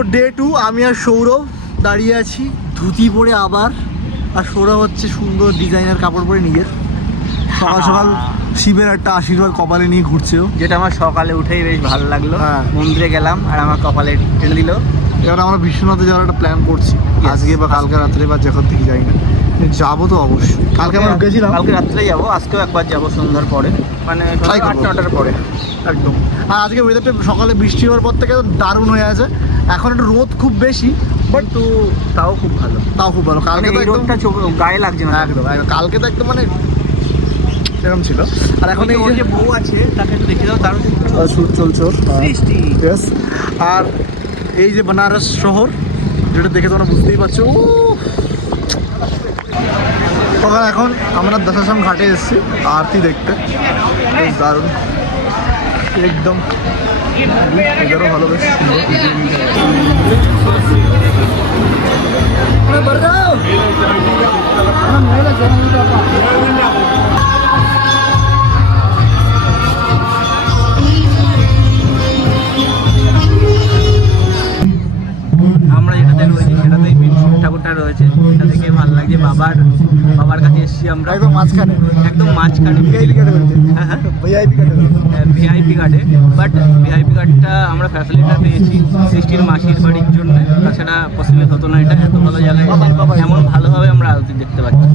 তো ডে 2 আমি আর সৌরভ দাঁড়িয়ে আছি ধুতি পরে আবার, আর সৌরভ হচ্ছে সুন্দর ডিজাইনার কাপড় পরে নিজের সকাল সকাল শিবের একটা আশীর্বাদ কপালে নিয়ে ঘুরছেও, যেটা আমার সকালে উঠেই বেশ ভালো লাগলো। হ্যাঁ। মন্দিরে গেলাম আর আমার কপালে টেনে দিল। এবার আমরা বিশ্বনাথে যাওয়ার একটা প্ল্যান করছি আজকে বা কালকে রাত্রে বা যখন থেকে যাই না, যাবো তো অবশ্যই। কালকে আমরা গেছিলাম, কালকে রাত্রে যাবো, আজকেও একবার যাবো সন্ধ্যার পরে, মানে 8-9টার পরে একদম। আর আজকে ওয়েদারটা সকালে বৃষ্টি হওয়ার পর থেকে দারুণ হয়ে আছে। এখন একটু রোদ খুব বেশি, বাট কিন্তু তাও খুব ভালো, তাও খুব ভালো। কালকে তো এই রোদটা গায়ে লাগছে না একদম একদম, কালকে তো একদম মানে এরকম ছিল। আর এখন এই যে বউ আছে তাকে একটু দেখে দাও, দারুণ শুট চলছে সৃষ্টি। ইয়েস। আর এই যে বেনারস শহর, যেটা দেখে তোমরা বুঝতেই পারছো। ওখানে এখন আমরা দশাশ্রম ঘাটে এসেছি আরতি দেখতে, বেশ দারুণ একদম। এদেরও ভালো, বেশ আমরা যেটাতে রয়েছি সেটাতেই শিব ঠাকুরটা রয়েছে, সেটা থেকে ভালো লাগছে। বাবার কাছে এসেছি আমরা একদম মাঝখানে, একদম মাঝখানে ভিআইপি কার্ডে বলতে। হ্যাঁ হ্যাঁ ভিআইপি কার্ডে ভিআইপি কার্ডে, বাট ভিআইপি কার্ডটা আমরা ফ্যাসিলিটিটা পেয়েছি সৃষ্টির মাসির বাড়ির জন্য, তাছাড়া পসিবল হতো না। এটা এত ভালো জায়গায় এমন ভালোভাবে আমরা আরতি দেখতে পাচ্ছি।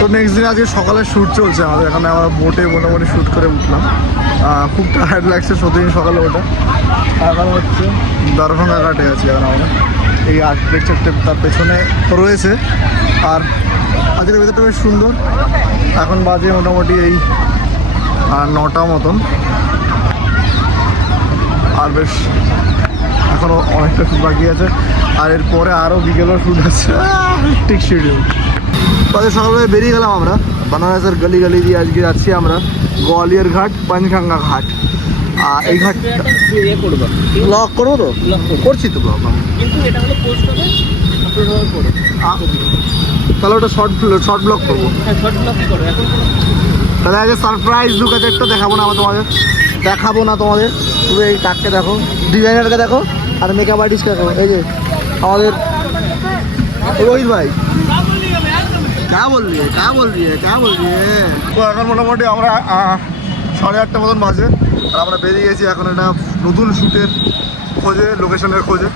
তো নেক্সট দিন আজকে সকালে শ্যুট চলছে আমাদের এখানে। আমরা বোটে মোটামুটি শ্যুট করে উঠলাম, খুব টায়ার্ড লাগছে প্রতিদিন সকালে ওটা। এখন হচ্ছে দরভঙ্গা ঘাটে আছি এখন আমরা, এই আর্কিটেকচারটা তার পেছনে রয়েছে। আর আজকের ওয়েদারটা বেশ সুন্দর। এখন বাজে মোটামুটি এই 9টা মতন, আর বেশ এখনও অনেকটা শ্যুট বাকি আছে। আর এরপরে আরও বিকেলেও শ্যুট আছে, ঠিক শিডিউল। তাদের সকালবেলা বেরিয়ে গেলাম আমরা বানারসের গলি গলি দিয়ে। আজকে যাচ্ছি আমরা গোয়ালিয়র ঘাট, পাঞ্চগাঙ্গা ঘাট। এই ঘাট ব্লগ করবো তো, করছি তো ব্লগ আমি, কিন্তু এটা হলো পোস্ট হবে আপলোড হওয়ার পরে, তাহলে ওটা শর্ট ব্লগ করবো। হ্যাঁ শর্ট ব্লগ করো এখন। তাহলে আগে সারপ্রাইজ লুক আছে একটা দেখাবো না তোমাদের তুমি এই কাককে দেখো, ডিজাইনারকে দেখো, আর মেকআপ আর্টিস্টকে দেখো। এই যে আমাদের রোহিত ভাই। কা বল রিয়ে তো এখন মোটামুটি আমরা 8:30 মতন বাজে, আর আমরা বেরিয়ে গেছি এখন একটা নতুন শ্যুটের খোঁজে, লোকেশনের খোঁজে।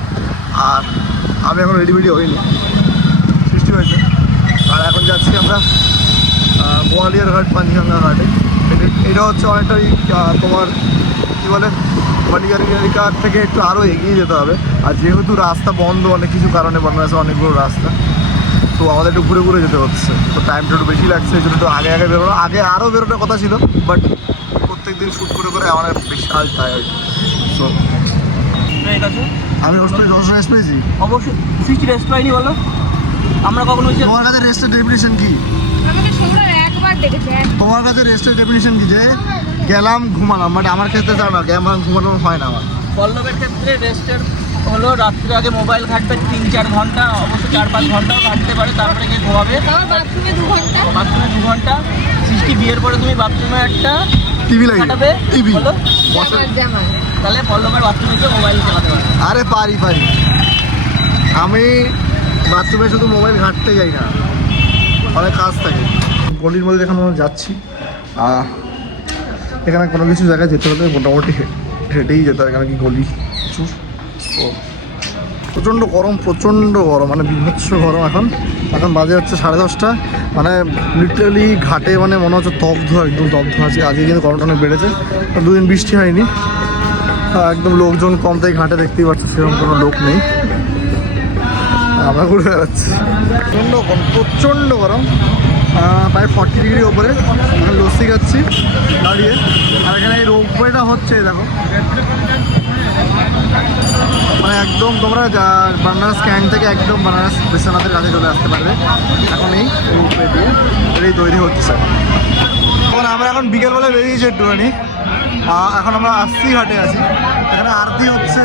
আর আমি এখন রেডি হইনি, সৃষ্টি হয়েছে। আর এখন যাচ্ছি আমরা গোয়ালিয়র ঘাট, পাঞ্চগাঙ্গা ঘাটে। এটা হচ্ছে অনেকটাই তোমার কী বলে বালিয়ারিকার থেকে একটু আরও এগিয়ে যেতে হবে। আর যেহেতু রাস্তা বন্ধ অনেক কিছু কারণে, বাংলাদেশে অনেকগুলো রাস্তা, তো আমাদের একটু ঘুরে ঘুরে যেতে হচ্ছে। তো টাইমটা একটু বেশি লাগছে, এই জন্য একটু আগে বেরোনো। আগে আরও বেরোনোর কথা ছিল, বাট প্রত্যেক দিন শ্যুট করে আমার বিশাল টায়ার্ড। সো আমি রেস্ট পেয়েছি অবশ্যই। সৃষ্টি রেস্ট পাইনি বলো? আমরা কখনো তোমার কাছে রেস্টের ডেফিনিশন কি? তোমার কাছে রেস্টের ডেফিনিশন কি? যে গেলাম ঘুমালাম, বাট আমার ক্ষেত্রে তা না, গেলাম ঘুমানো হয় না আমার। পল্লবের ক্ষেত্রে রেস্টের হলো রাত্রে আগে মোবাইল ঘাটবে 3-4 ঘন্টা, অবশ্য 4-5 ঘন্টাও ঘাটতে পারে, তারপরে গিয়ে ঘুমাবে। বাথরুমে 2 ঘন্টা। সৃষ্টি বিয়ের পরে তুমি বাথরুমে একটা টিভি লাগাবে, টিভি বলো তাহলে পল্লবের বাথরুমে গিয়ে মোবাইল চালাতে পারে। আরে পারি আমি বাথরুমে শুধু মোবাইল ঘাঁটতে যাই না, অনেক কাজ থাকে। গলির মধ্যে এখন আমরা যাচ্ছি, এখানে কোনো কিছু জায়গায় যেতে হলে মোটামুটি হেঁটেই যেতে হয়, এখানে কি গলি প্রচুর। তো প্রচণ্ড গরম মানে বিভৎস গরম। এখন বাজে হচ্ছে 10:30। মানে লিটারালি ঘাটে মানে মনে হচ্ছে একদম দগ্ধ আছে। আজকে কিন্তু গরমটা অনেক বেড়েছে, 2 দিন বৃষ্টি হয়নি, একদম লোকজন কম, তাই ঘাটে দেখতেই পাচ্ছি সেরকম কোনো লোক নেই। আমরা ঘুরে বেড়াচ্ছি, প্রচণ্ড গরম, প্রায় 40 ডিগ্রির ওপরে। এখন লস্যি খাচ্ছি দাঁড়িয়ে। আর এখানে এই রোপওয়েটা হচ্ছে, দেখো মানে একদম তোমরা বানারস ক্যান্ট থেকে একদম বানারস বিশ্বনাথের কাছে চলে আসতে পারবে। এখন এই রোপওয়ে দিয়ে এটাই তৈরি হচ্ছে। আমরা এখন বিকেলবেলা বেরিয়েছি একটুখানি। এখন আমরা আস্তি ঘাটে আছি, এখানে আরতি হচ্ছে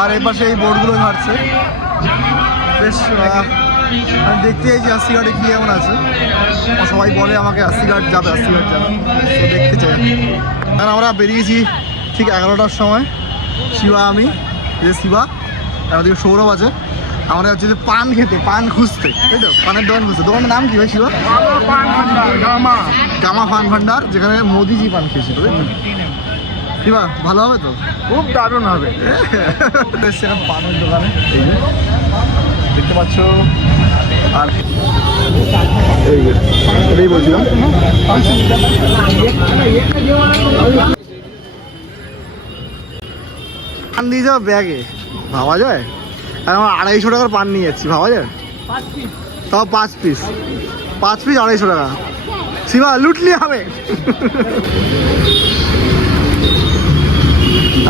আর এই পাশে এই বোর্ডগুলো ঘাটছে। বেশ আমি দেখতে চাইছি আস্তি ঘাটে কী এমন আছে। সবাই বলে আমাকে আস্তি ঘাট যাবে, তো দেখতে চাই। এখন আমরা বেরিয়েছি ঠিক 11টার সময়। শিবা, আমি যে শিবা, আমাদের সৌরভ আছে, আমরা হচ্ছে যে পান খেতে, পান খুঁজতে, তাই তো? পানের দোকান খুঁজতে। দোকানের নাম কি ভাই শিবা? গামা পান ভান্ডার, যেখানে মোদিজি পান খেয়েছিল, তাই তো? শিবা ভালো হবে তো? খুব দারুণ হবে। সেরকম পানের দোকানে এই যে দেখতে পাচ্ছ। আর এটাই বলছিলাম, পান দিয়ে যাওয়া ব্যাগে ভাবা যায়। আর আমার 250 টাকার পান নিয়ে যাচ্ছি, ভাবা যায়? তাও 5 পিস 250 টাকা। শিবা লুটলি হবে।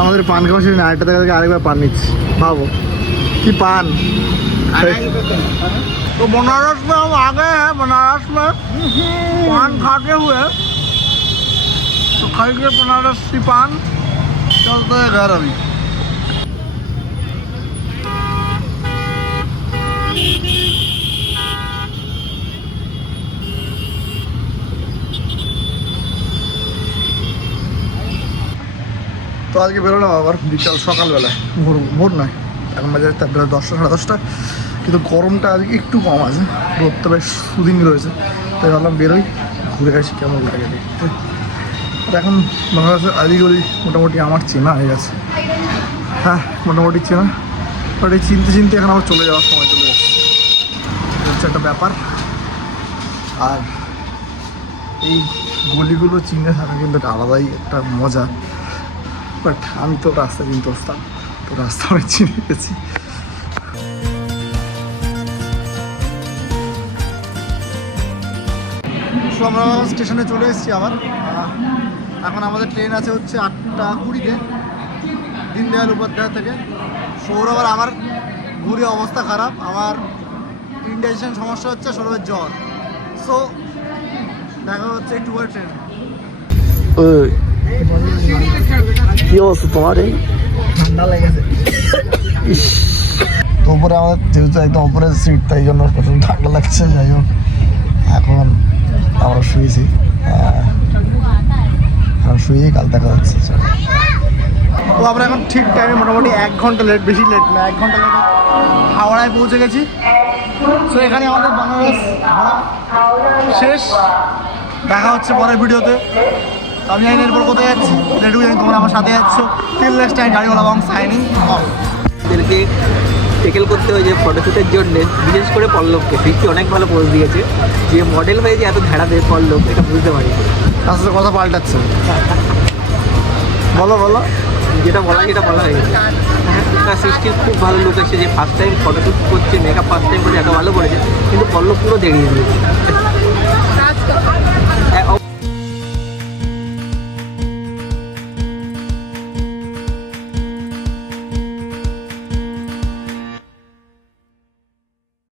আমাদের পান খাওয়া শেষ, 8টা টাকা থেকে আরেকবার পান নিচ্ছি। ভাবো কি পান। तो बनारस में हम आ गए हैं। बनारस में पान खाते हुए, तो खाएंगे बनारसी पान। चलते हैं घर अभी। তো আজকে বেরোলাম আবার বিকাল সকালবেলা, ভোর নয়, এখন বাজে 10টা 10:30। কিন্তু গরমটা আজকে একটু কম আছে, রোদটা বেশ সুদিন রয়েছে, তাই ভাবলাম বেরোই, ঘুরে আসি কেমন লাগে দেখতে। আর এখন বাংলাদেশের আলিগলি মোটামুটি আমার চেনা হয়ে গেছে। হ্যাঁ মোটামুটি চেনা, বাট এই চিনতে এখন আমার চলে যাওয়ার সময় চলে যাচ্ছে, হচ্ছে একটা ব্যাপার। আর এই গলিগুলো চিনে থাকা কিন্তু একটা আলাদাই একটা মজা। বাট আমি তো রাস্তা চিনতে আসতাম, তো রাস্তা আমি চিনে গেছি। আমরা স্টেশনে চলে এসেছি আবার। এখন আমাদের ট্রেন আছে হচ্ছে 8:20-তে দীনদয়াল উপাধ্যায় থেকে। সৌরভ আর আমার ঘুরে অবস্থা খারাপ, আমার ইনডাইজেশন সমস্যা হচ্ছে, সৌরভের জ্বর। সো দেখা হচ্ছে একটু পরে ট্রেন। কি অবস্থা তোমার? এই ঠান্ডা লেগেছে তো উপরে আমাদের, যেহেতু একদম উপরের সিট, তাই জন্য প্রচুর ঠান্ডা লাগছে। যাই হোক এখন আমরা শুয়েছি, শুয়ে কাল দেখা যাচ্ছে। তো আমরা এখন ঠিক টাইমে মোটামুটি 1 ঘন্টা লেট, বেশি লেট না, 1 ঘন্টা লেট হাওড়ায় পৌঁছে গেছি। তো এখানে আমাদের বাংলাদেশ শেষ। দেখা হচ্ছে পরের ভিডিওতে। আমি জানি এরপর কোথায় যাচ্ছি, যেটুকু জানি তোমরা আমার সাথে যাচ্ছ। টিল নেক্সট টাইম, গাড়িওয়ালা এবং সাইনিং অফ। এদেরকে টেকেল করতে হয়েছে ফটোশ্যুটের জন্য, বিশেষ করে পল্লবকে। ফিরকি অনেক ভালো পোজ দিয়েছে, যে মডেল হয়েছে এত ঝাড়াবে পল্লব, এটা বুঝতে পারি। তার সাথে কথা পাল্টাচ্ছে, বলো যেটা বলা সেটা বলা হয়ে গেছে। হ্যাঁ, সৃষ্টির খুব ভালো লুক এসেছে, যে ফার্স্ট টাইম ফটোশ্যুট করছে, মেকআপ ফার্স্ট টাইম করে এত ভালো করেছে, কিন্তু পল্লব পুরো দেখিয়ে দিয়েছে।